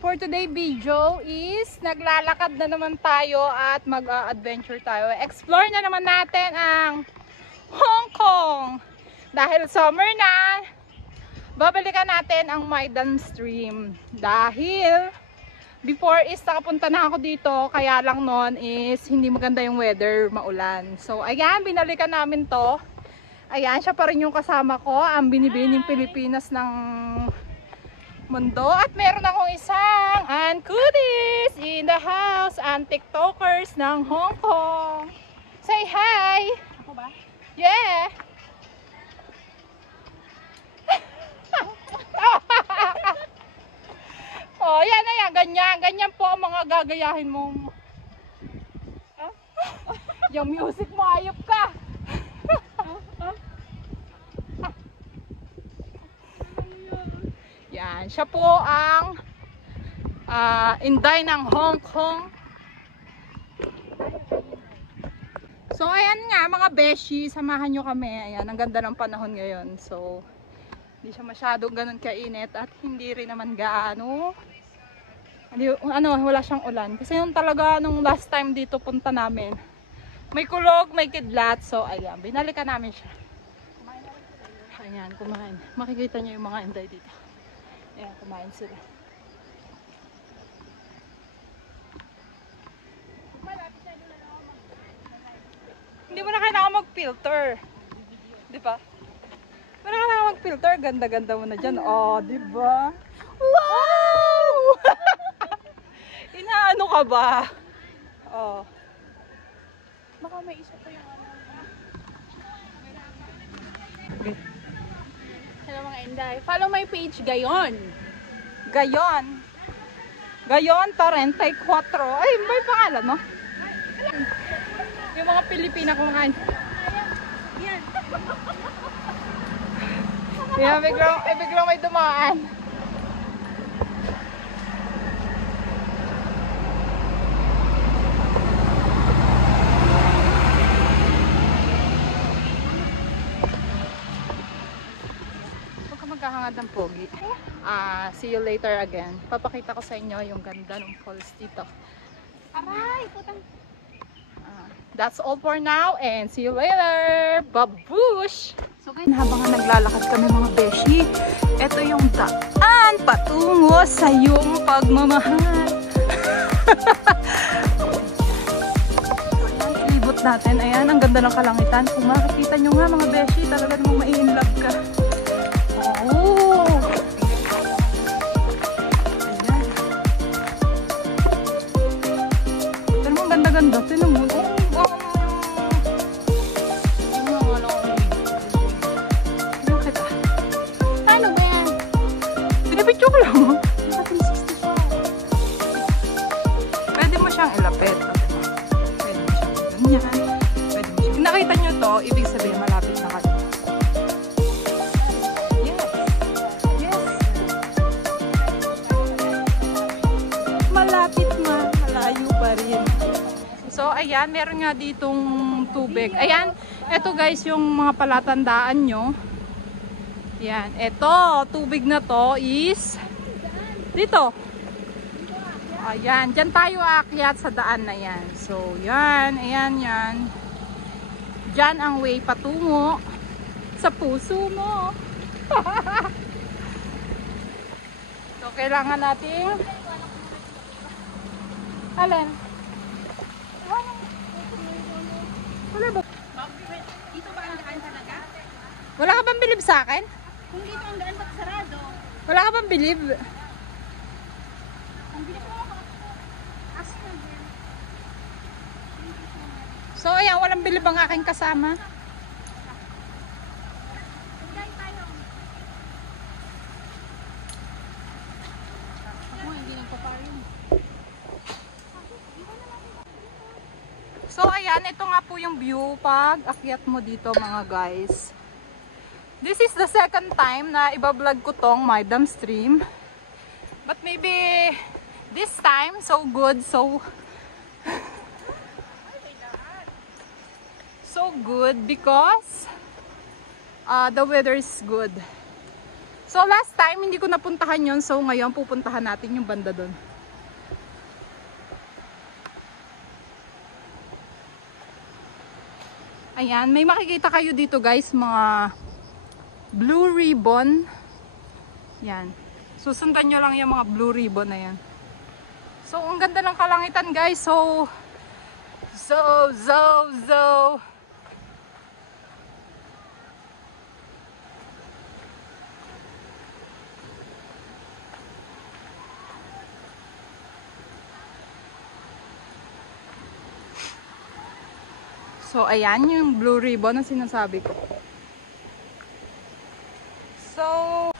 For today video is naglalakad na naman tayo at mag-adventure tayo. Explore na naman natin ang Hong Kong. Dahil summer na, babalikan natin ang Maidan Stream. Dahil before is nakapunta na ako dito, kaya lang noon is hindi maganda yung weather, maulan. So ayan, binalikan namin to. Ayan, siya pa rin yung kasama ko, ang binibining Pilipinas ng mundo. At meron akong isang Ancuties in the house, ang TikTokers ng Hong Kong. Say hi! Ako ba? Yeah! Oh, yan na yan, ganyan. Ganyan po ang mga gagayahin mo. Yung music mo, ayop ka! Yan, siya po ang Inday ng Hong Kong. So ayan nga mga beshi, samahan nyo kami. Ayan, ang ganda ng panahon ngayon. So hindi siya masyadong ganun kainit at hindi rin naman gaano wala siyang ulan. Kasi yung talaga nung last time dito punta namin, may kulog, may kidlat. So ayan, binalikan namin siya. Ayan, kumain. Makikita nyo yung mga Inday dito. Ayan, kumain sila. Hindi mo na kailangan mag-filter. Diba? Wala ka na mag-filter. Ganda-ganda mo na dyan. Oh, diba? Wow! Inaano ka ba? Oh. Baka may isa pa yung ano. Okay. Hello mga Inday. Follow my page, Gayon. Gayon. Gayon 34. Ay, may pangalan, no? Yung mga Pilipina kumakain. Yan. Yeah, biglang may dumaan. Magkahangad ng pogi. See you later again. Papakita ko sa inyo yung ganda ng falls dito. Aray, putang. That's all for now and see you later. Babush! So guys, habang naglalakad kami mga beshi, ito yung daan patungo sa iyong pagmamahal. Libot natin. Ayan, ang ganda ng kalangitan. Kung makikita nyo nga mga beshi, talaga namang mai-inlove ka. Oh! Ayan. Pero ang ganda-ganda. Tinan mo. paano ba yan? Pinipicture ko lang. Pwede mo siyang ilapit. Pwede mo siyang ganyan. Pwede mo siyang... Nakita nyo to, ibig sabihin malapit na kayo. Malapit na, malayo pa rin. So ayan, meron nga ditong tubig. Ayan, eto guys yung mga palatandaan nyo. Ayan, eto, tubig na to is dito. Ayan, dyan tayo aakyat sa daan na yan. So yan, ayan yan. Dyan ang way patungo sa puso mo. So kailangan nating alin? Wala ba? Dito ba ang daan talaga? Wala ka bang bilib sa akin? Kung dito ang daan ba't sarado? Wala ka bang bilib? Ang bilis mo ako. As na din. So ayan, walang bilib ang aking kasama. So ayan, ito nga po yung view pag akyat mo dito mga guys. This is the second time na ibablog ko tong Maidam Stream. But maybe this time so good, so good because the weather is good. So last time hindi ko napuntahan yon, so ngayon pupuntahan natin yung banda doon. Ayan, may makikita kayo dito guys, mga blue ribbon. Yan. Susundan nyo lang yung mga blue ribbon na yan. So, ang ganda ng kalangitan guys. So. So, ayan yung blue ribbon na sinasabi ko. So,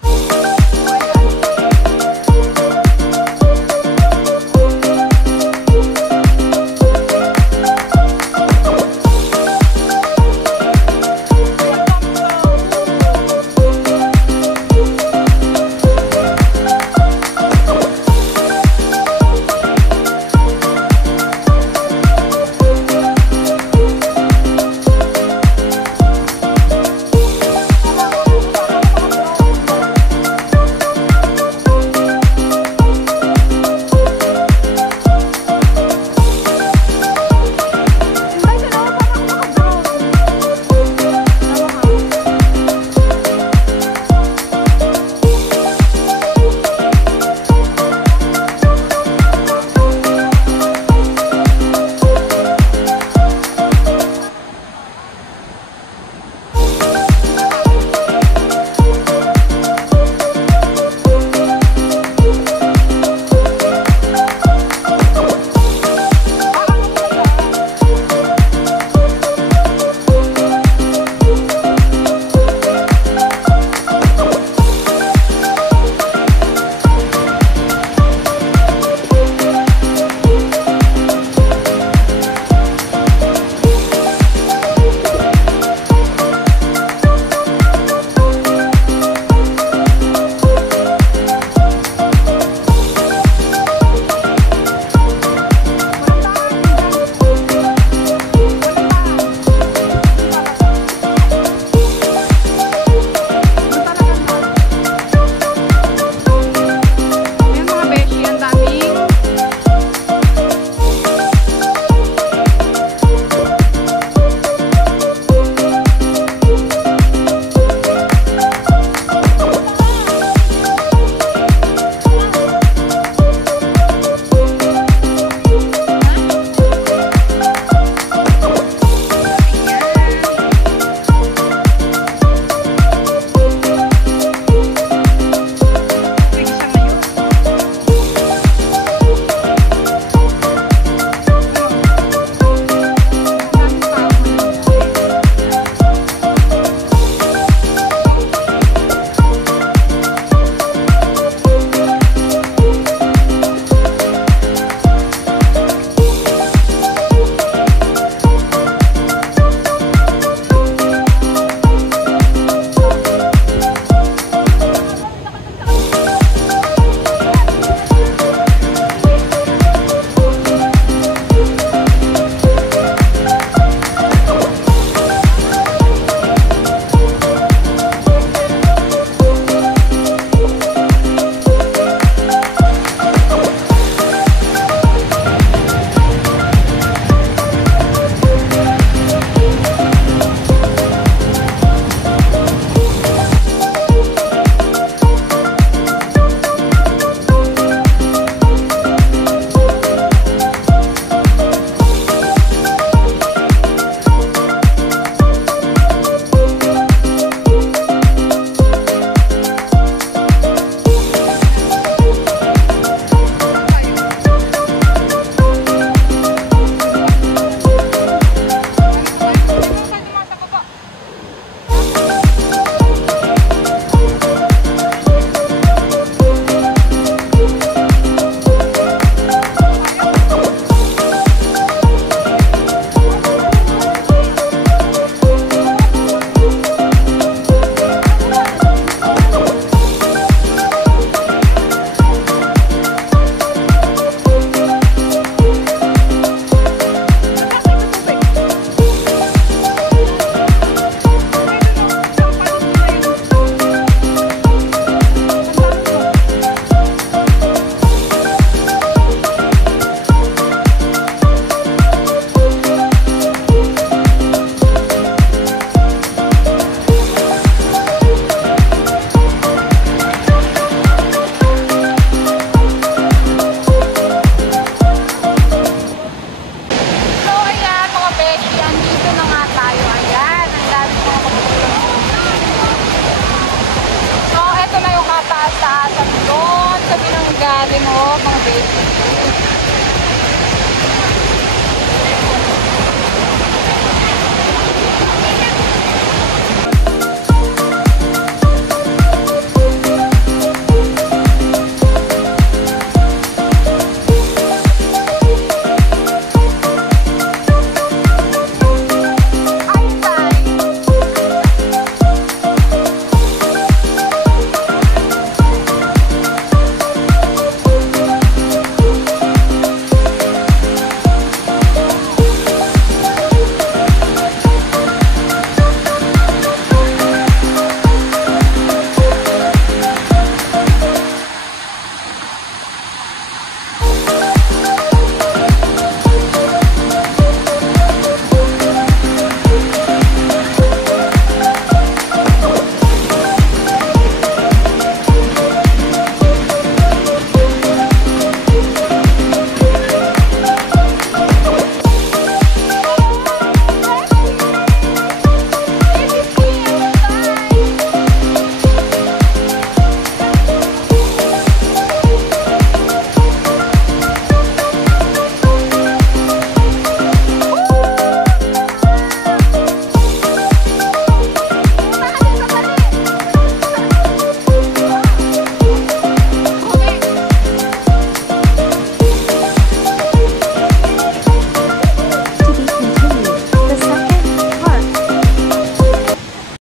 ilalim, oh, mga basic.